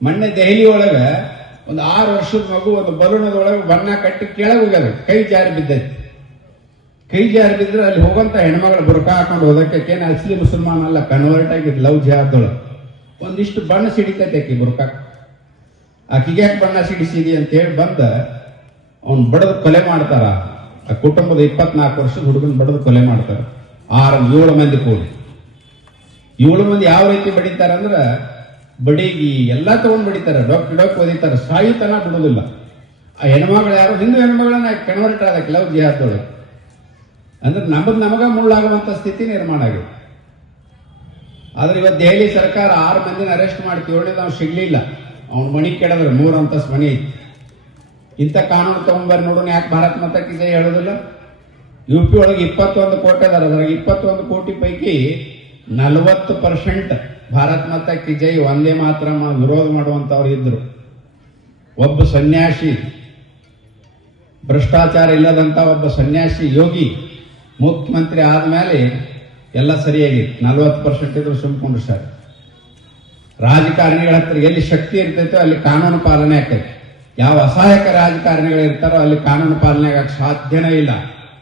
ಮೊನ್ನೆ ದೆಹಲಿ ಒಳಗ ಒಂದು 6 ವರ್ಷದ ಮಗು ಒಂದು ಬಲೂನದೊಳಗೆ ಬಣ್ಣ ಕಟ್ಟಿ ಕೆಳಗೆ ಹೋಗ್ಯದ, ಕೈ ಜಾರಿ ಬಿದ್ದೈತಿ. ಕೈ ಜಾರಿ ಬಿದ್ರೆ ಅಲ್ಲಿ ಹೋಗಂತ ಹೆಣ್ಮಗಳು ಬುರ್ಕಾ ಹಾಕೊಂಡು ಹೋದಕ್ಕೆ ಅಸಲಿ ಮುಸಲ್ಮಾನ್ ಅಲ್ಲ, ಕನ್ವರ್ಟ್ ಆಗಿದ್ ಲವ್ ಜಿಹಾದೊಳಗೆ ಒಂದಿಷ್ಟು ಬಣ್ಣ ಸಿಡಿತೈತೆ ಆಕಿ ಬುರ್ಕಾ. ಆಕಿಗೆ ಯಾಕೆ ಬಣ್ಣ ಸಿಡಿಸಿದಿ ಅಂತ ಹೇಳಿ ಬಂದ ಅವ್ನು ಬಡದು ಕೊಲೆ ಮಾಡ್ತಾರ. ಆ ಕುಟುಂಬದ 24 ವರ್ಷದ ಹುಡುಗನ ಬಡದು ಕೊಲೆ ಮಾಡ್ತಾರ. 7 ಮಂದಿ ಕೂಡಿ 7 ಮಂದಿ ಯಾವ ರೀತಿ ಬಡಿತಾರ ಅಂದ್ರ ಬಡಿಗಿ ಎಲ್ಲಾ ತಗೊಂಡ್ ಬಡಿತಾರ, ಡೊಕ್ ಓದಿತಾರ, ಸಾಯಿತನ ಬಿಡುದಿಲ್ಲ. ಆ ಹೆಣ್ಮಗಳು ಯಾರು ಹಿಂದೂ ಹೆಣ್ಮಗಳನ್ನ ಕನ್ವರ್ಟ್ ಆದಕ್ಕೆ ಲವ್ ಜಿಹಾದೊಳಗೆ. ಅಂದ್ರೆ ನಮಗ ಮುಳ್ಳಾಗುವಂತ ಸ್ಥಿತಿ ನಿರ್ಮಾಣ ಆಗಿದೆ. ಆದ್ರೆ ಇವತ್ತು ದೆಹಲಿ ಸರ್ಕಾರ 6 ಮಂದಿನ ಅರೆಸ್ಟ್ ಮಾಡ್ತೀವಿ, 7ನೇದು ಅವ್ನು ಸಿಗ್ಲಿಲ್ಲ. ಅವ್ನ ಮಣಿ ಕೆಡದ್ರೆ 3 ಅಂತಸ್ತು ಮನಿ ಐತಿ. ಇಂಥ ಕಾನೂನು ತಗೊಂಬರ್ ನೋಡೋಣ, ಯಾಕೆ ಭಾರತ್ ಮಾತಾ ಕಿ ಜೈ ಹೇಳೋದಿಲ್ಲ? UP ಒಳಗೆ 21 ಕೋಟಿ ಅದಾರ. ಅದ್ರಾಗ 21 ಕೋಟಿ ಪೈಕಿ 40% ಭಾರತ್ ಮಾತಾ ಕಿ ಜೈ ಒಂದೇ ಮಾತ್ರ ವಿರೋಧ ಮಾಡುವಂತವ್ರು ಇದ್ರು. ಒಬ್ಬ ಸನ್ಯಾಸಿ, ಭ್ರಷ್ಟಾಚಾರ ಇಲ್ಲದಂತ ಒಬ್ಬ ಸನ್ಯಾಸಿ ಯೋಗಿ ಮುಖ್ಯಮಂತ್ರಿ ಆದ್ಮೇಲೆ ಎಲ್ಲ ಸರಿಯಾಗಿತ್ತು. 40% ಇದ್ರು ಸುಮ್ಕೊಂಡು ಸರ್. ರಾಜಕಾರಣಿಗಳ ಹತ್ರ ಎಲ್ಲಿ ಶಕ್ತಿ ಇರ್ತೈತೋ ಅಲ್ಲಿ ಕಾನೂನು ಪಾಲನೆ ಆಗ್ತೈತೆ. ಯಾವ ಅಸಹಾಯಕ ರಾಜಕಾರಣಿಗಳು ಇರ್ತಾರೋ ಅಲ್ಲಿ ಕಾನೂನು ಪಾಲನೆ ಆಗಕ್ಕೆ ಸಾಧ್ಯನೇ ಇಲ್ಲ.